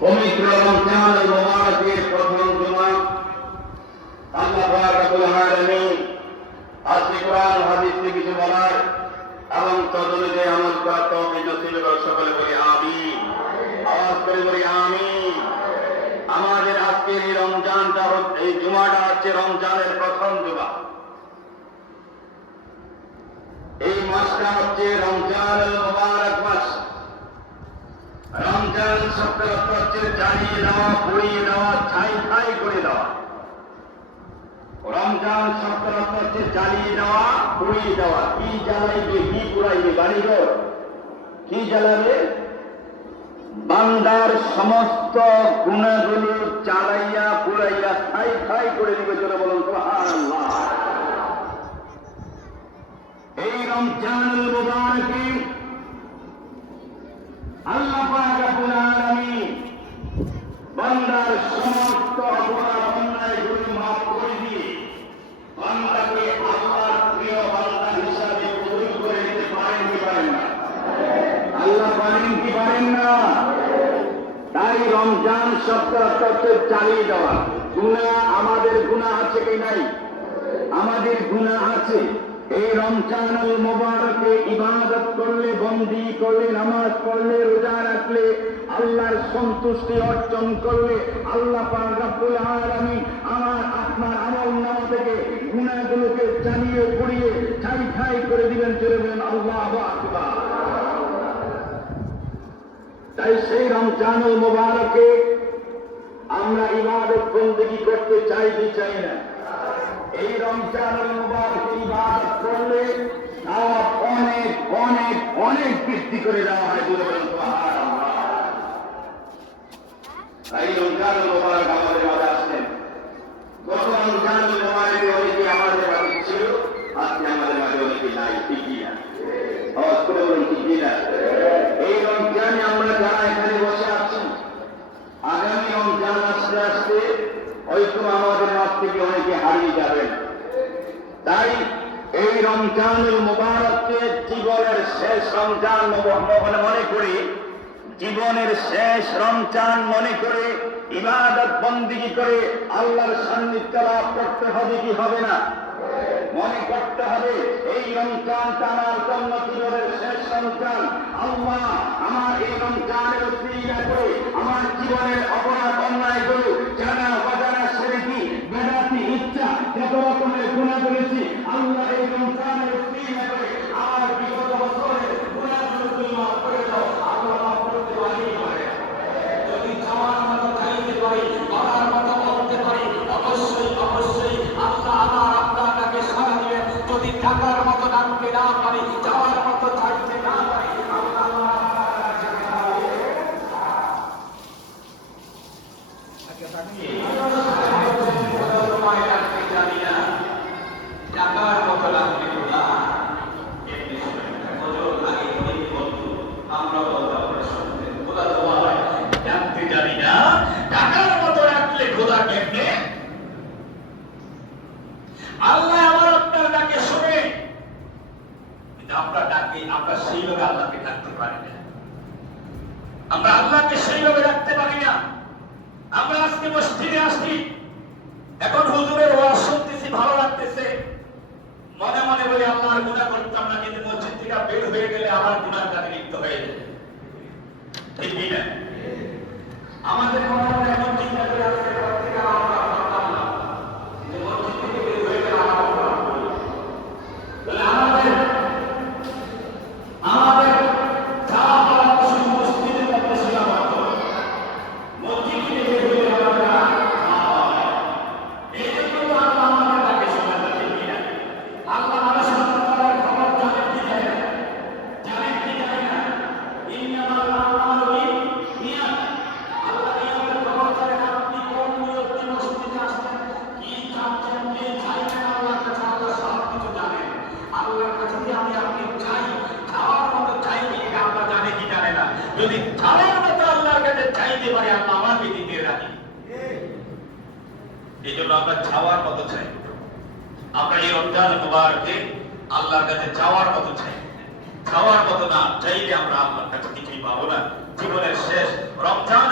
পবিত্র রমজান মুবারকের প্রথম জুমা আল্লাহ পাক রব্বুল আলামিন আজকে কোরআন হাদিস থেকে কিছু বলার এবং তদনুযায়ী আমল করার তৌফিক নসিব করুন। সকলে বলি আমিন। আওয়াজ করে বলি আমিন। আমাদের আজকের এই রমজানটা, এই জুমাটা হচ্ছে রমজানের প্রথম জুমা। এই মাসটা হচ্ছে রমজান মুবারক মাস। রমজান শব্দের অর্থ হচ্ছে জ্বালিয়ে দেওয়া, পুড়িয়ে দেওয়া, ছাই ছাই করে দেওয়া। রমজান শব্দের অর্থ হচ্ছে জ্বালিয়ে দেওয়া, পুড়িয়ে দেওয়া। কি জ্বালাইবে, কি পুড়াইবে? বাড়িঘর কি জ্বালাবে? বান্দার সমস্ত গুণাগুলো জ্বালাইয়া পুড়াইয়া ছাই ছাই করে দিবে। চলে বলুন সুবহানাল্লাহ। এই রমজানুল মুবারকে আল্লাহ পাক রব্বুল আলামিন বান্দার সমস্ত অপরাধ অন্যায়গুলো মাফ করে দিয়ে বান্দাকে আল্লাহর প্রিয় বান্দা হিসাবে কবুল করে নিতে পারেন কি পারেন না? আল্লাহ পারেন কি পারেন না? তাই রমজান শব্দের অর্থ হচ্ছে চালিয়ে দেওয়া। গুনাহ, আমাদের গুনাহ আছে কি নাই? আমাদের গুনাহ আছে। এই রমজানুল মুবারকে ইবাদত করলে, বন্দি করলে, নামাজ পড়লে, রোজা রাখলে, আল্লাহর সন্তুষ্টি অর্জন করলে আল্লাহ পাক রব্বুল আলামিন আমার আপনার আমলনামা থেকে গুনাহগুলোকে জ্বালিয়ে পুড়িয়ে ছাই ছাই করে দিবেন। চলে বলেন আল্লাহু আকবার। তাই সেই রমজানুল মুবারকে আমরা ইবাদত বন্দেগী করতে চাই কি চাই না? এই রমজানুল মুবারকে ইবাদত করলে সওয়াব অনেক অনেক অনেক বৃদ্ধি করে দেওয়া হয়। বলে বলেন সুবহানাল্লাহ। তাই রমজানুল মুবারক আমাদের মাঝে আসছেন। গত রমজানুল মুবারকে অনেকে আমাদের মাঝে ছিল, আজকে আমাদের মাঝে অনেকে নাই। ঠিকই না? আওয়াজ করে বলুন ঠিকই না? এই রমজানে আমরা যারা এখানে বসে আছি, আগামী রমজান আসতে আসতে হয়তো আমাদের মাঝ থেকে অনেকে হারিয়ে যাবেন। তাই এই রমজানুল মুবারককে জীবনের শেষ রমজান মনে করে, জীবনের শেষ রমজান মনে করে ইবাদত বন্দেগী করে আল্লাহর সান্নিধ্য লাভ করতে হবে কি হবে না? মনে করতে হবে এই রমজানটা আমার জন্য জীবনের শেষ রমজান। আল্লাহ আমার এই রমজানের উসিলা করে আমার জীবনের অপরাধ অন্যায়গুলো, জানা অজানা, শিরকি, বেদাতি, ইচ্ছা, যত রকমের গুনাহ করেছি, আল্লাহ এই রমজানের উসিলা করে আমার বিগত বছরের গুনাহগুলো মাফ করে দাও। আল্লাহ মাফ করতে পারি যদি চাওয়ার মতো চাইতে পারি, করার মতো করতে পারি, অবশ্যই অবশ্যই আল্লাহ আমার আপনাকে সারা দিবেন। যদি টাকার মতো ডাকতে না পারি, যাওয়ার মতো চাইতে না পারি, টাকার মতো ডাকতে আমরা ডাকতে জানি না। টাকার মতো রাখলে খোদা কেমনে? আল্লাহ আমার আপনার ডাকে শুনে, কিন্তু আমরা ডাকি, আমরা সেইভাবে আল্লাহকে ডাকতে পারি না। আমরা আল্লাহকে সেইভাবে ডাকতে পারি না। আমরা আজকে মসজিদে আসছি, এখন হুজুরের ওয়াজ শুনতেছি, ভালো লাগতেছে, মনে মনে বলি আল্লাহর গুনাহ করতাম না, কিন্তু মসজিদ থেকে বের হয়ে গেলে আমার গুনাহর কাজে লিপ্ত হয়ে যায়। ঠিক না? আমাদের মনে মনে এমন চিন্তা করে আসছে, যদি খাওয়ার মতো আল্লাহর কাছে চাইতে পারি, আল্লাহ আমাকে দিতে রাজি। এই জন্য আমরা চাওয়ার মতো চাই। আমরা এই রমজান মুবারকে আল্লাহর কাছে চাওয়ার মতো চাই। চাওয়ার মতো না চাইলে আমরা আল্লাহর কাছে কিছুই পাবো না। জীবনের শেষ রমজান